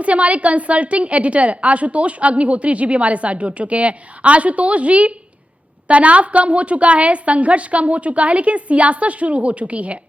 Room से हमारे consulting editor Ashutosh Agnihotri ji भी हमारे साथ जुड़ चुके हैं। आशुतोष जी, तनाव कम हो चुका है, संघर्ष कम हो चुका है, लेकिन सियासत शुरू हो चुकी है।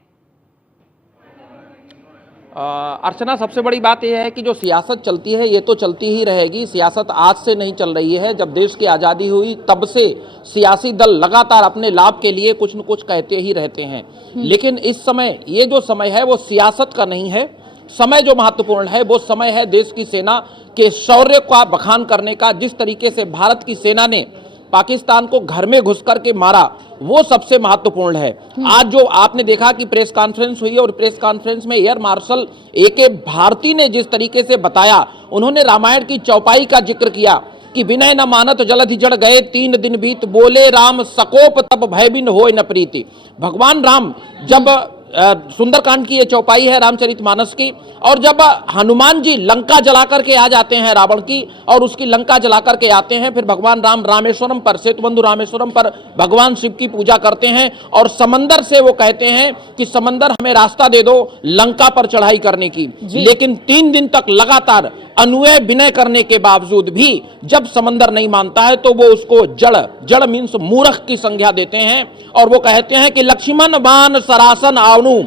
अर्चना, सबसे बड़ी बात यह है कि जो सियासत चलती है ये तो चलती ही रहेगी। सियासत आज से नहीं चल रही है। जब देश की आज़ादी हुई तब से सियासी दल लगातार अपने लाभ के लिए कुछ न कुछ कहते ही रहते हैं, लेकिन इस समय ये जो समय है वो सियासत का नहीं है। समय जो महत्वपूर्ण है वो समय है देश की सेना के शौर्य का बखान करने का। जिस तरीके से भारत की सेना ने पाकिस्तान को घर में घुस करके मारा वो सबसे महत्वपूर्ण है। आज जो आपने देखा कि प्रेस कॉन्फ्रेंस हुई और प्रेस कॉन्फ्रेंस में एयर मार्शल ए.के. भारती ने जिस तरीके से बताया, उन्होंने रामायण की चौपाई का जिक्र किया कि विनय न मानत जलधि जड़ गए 3 दिन बीत, बोले राम सकोप तब भय बिन होय न प्रीति। भगवान राम जब सुंदरकांड की ये चौपाई है रामचरितमानस की, और जब हनुमान जी लंका जला करके आ जाते हैं रावण की, और उसकी लंका जला करके आते हैं, फिर भगवान राम रामेश्वरम पर, सेतुबंधु रामेश्वरम पर भगवान शिव की पूजा करते हैं और समंदर से वो कहते हैं कि समंदर हमें रास्ता दे दो लंका पर चढ़ाई करने की। लेकिन 3 दिन तक लगातार अनुय विनय करने के बावजूद भी जब समंदर नहीं मानता है तो वो उसको जड़ मीन्स मूर्ख की संज्ञा देते हैं और वो कहते हैं कि लक्ष्मण बाण सरासन आवनु।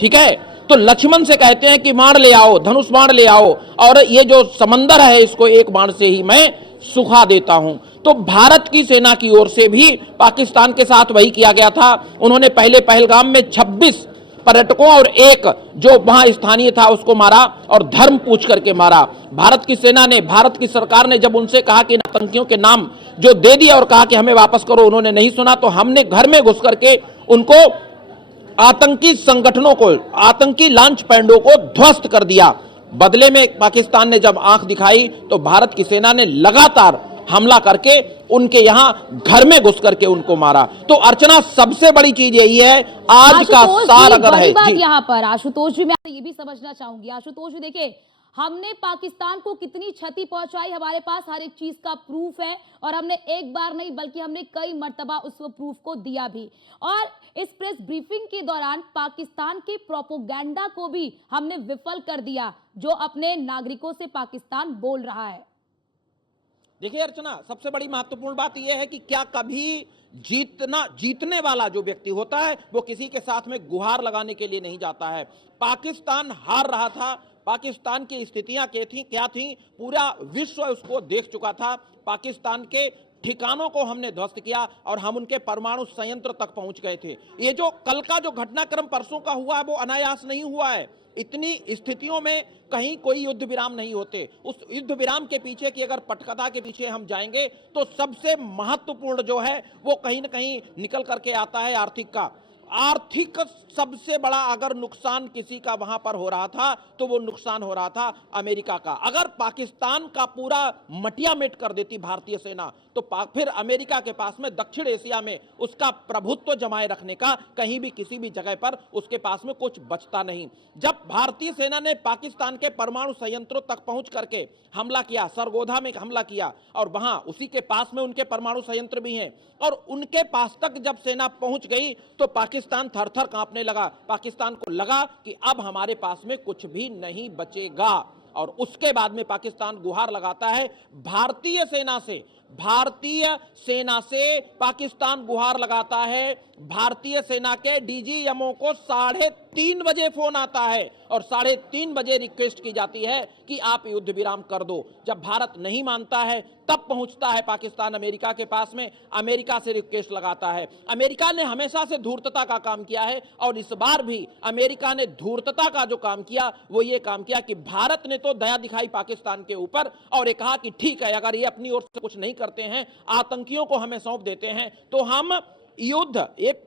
ठीक है, तो लक्ष्मण से कहते हैं कि बाण ले आओ, धनुष बाण ले आओ, और ये जो समंदर है इसको एक बाण से ही मैं सुखा देता हूं। तो भारत की सेना की ओर से भी पाकिस्तान के साथ वही किया गया था। उन्होंने पहले पहलगाम में 26 पर्यटकों और एक जो वहां स्थानीय था उसको मारा और धर्म पूछ करके मारा। भारत की सेना ने, भारत की सरकार ने जब उनसे कहा कि आतंकियों के नाम जो दे दिया और कहा कि हमें वापस करो, उन्होंने नहीं सुना, तो हमने घर में घुस करके उनको आतंकी संगठनों को, आतंकी लॉन्च पैडों को ध्वस्त कर दिया। बदले में पाकिस्तान ने जब आंख दिखाई तो भारत की सेना ने लगातार हमला करके उनके यहां घर में घुस करके उनको मारा। तो अर्चना, सबसे बड़ी चीज यही है आज का सार अगर है जी। यहाँ पर आशुतोष जी, मैं ये भी समझना चाहूंगी। आशुतोष जी, देखिए, हमने पाकिस्तान को कितनी क्षति पहुंचाई, हमारे पास हर एक चीज का प्रूफ है, और हमने एक बार नहीं बल्कि हमने कई मर्तबा उस प्रूफ को दिया भी। और इस प्रेस ब्रीफिंग के दौरान पाकिस्तान के प्रोपोगेंडा को भी हमने विफल कर दिया जो अपने नागरिकों से पाकिस्तान बोल रहा है। देखिए अर्चना, सबसे बड़ी महत्वपूर्ण बात यह है कि क्या कभी जीतने वाला जो व्यक्ति होता है वो किसी के साथ में गुहार लगाने के लिए नहीं जाता है। पाकिस्तान हार रहा था, पाकिस्तान की स्थितियां क्या थी, पूरा विश्व उसको देख चुका था। पाकिस्तान के ठिकानों को हमने ध्वस्त किया और हम उनके परमाणु संयंत्र तक पहुंच गए थे। ये जो कल का जो घटनाक्रम परसों का हुआ है वो अनायास नहीं हुआ है। इतनी स्थितियों में कहीं कोई युद्ध विराम नहीं होते। उस युद्ध विराम के पीछे की अगर पटकथा के पीछे हम जाएंगे तो सबसे महत्वपूर्ण जो है वो कहीं ना कहीं निकल करके आता है आर्थिक का। आर्थिक सबसे बड़ा अगर नुकसान किसी का वहां पर हो रहा था तो वो नुकसान हो रहा था अमेरिका का। अगर पाकिस्तान का पूरा मटिया मेट कर देती भारतीय सेना तो फिर अमेरिका के पास में दक्षिण एशिया में उसका प्रभुत्व जमाए रखने का कहीं भी किसी भी जगह पर उसके पास में कुछ बचता नहीं। जब भारतीय सेना ने पाकिस्तान के परमाणु संयंत्रों तक पहुंच करके हमला किया, सरगोधा में हमला किया, और वहां उसी के पास में उनके परमाणु संयंत्र भी हैं, और उनके पास तक जब सेना पहुंच गई तो पाकिस्तान थर-थर कांपने लगा। पाकिस्तान को लगा कि अब हमारे पास में कुछ भी नहीं बचेगा, और उसके बाद में पाकिस्तान गुहार लगाता है भारतीय सेना से। भारतीय सेना से पाकिस्तान गुहार लगाता है। भारतीय सेना के डीजीएमओ को 3:30 बजे फोन आता है और 3:30 बजे रिक्वेस्ट की जाती है कि आप युद्ध विराम कर दो। जब भारत नहीं मानता है तब पहुंचता है पाकिस्तान अमेरिका के पास में, अमेरिका से रिक्वेस्ट लगाता है। अमेरिका ने हमेशा से धूर्तता का काम किया है और इस बार भी अमेरिका ने धूर्तता का जो काम किया वो ये काम किया कि भारत ने तो दया दिखाई पाकिस्तान के ऊपर और ये कहा कि ठीक है, अगर ये अपनी ओर से कुछ नहीं करते हैं, आतंकियों को हमें सौंप देते हैं तो हम युद्ध,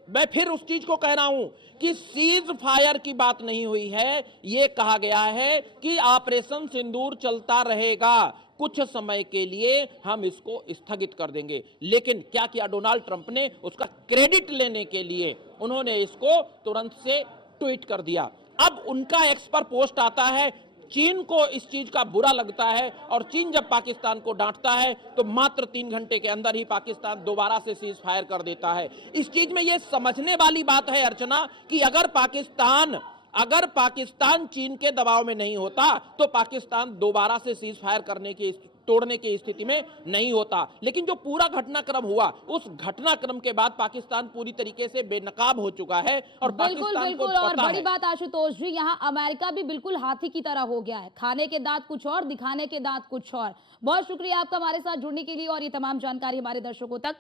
मैं फिर उस चीज को कह रहा हूं कि सीज फायर की बात नहीं हुई है। यह कहा गया है कि ऑपरेशन सिंदूर चलता रहेगा, कुछ समय के लिए हम इसको स्थगित कर देंगे। लेकिन क्या किया डोनाल्ड ट्रंप ने, उसका क्रेडिट लेने के लिए उन्होंने इसको तुरंत से ट्वीट कर दिया। अब उनका एक्स पर पोस्ट आता है, चीन को इस चीज का बुरा लगता है और चीन जब पाकिस्तान को डांटता है तो मात्र 3 घंटे के अंदर ही पाकिस्तान दोबारा से सीज फायर कर देता है। इस चीज में यह समझने वाली बात है अर्चना कि अगर पाकिस्तान अगर पाकिस्तान चीन के दबाव में नहीं होता तो पाकिस्तान दोबारा से सीज फायर करने की तोड़ने की स्थिति में नहीं होता। लेकिन जो पूरा घटनाक्रम हुआ, उस घटनाक्रम के बाद पाकिस्तान पूरी तरीके से बेनकाब हो चुका है और बिल्कुल पाकिस्तान को बिल्कुल। और पता बड़ी है। बात आशुतोष जी, यहाँ अमेरिका भी बिल्कुल हाथी की तरह हो गया है। खाने के दांत कुछ और, दिखाने के दांत कुछ और। बहुत शुक्रिया आपका हमारे साथ जुड़ने के लिए और ये तमाम जानकारी हमारे दर्शकों तक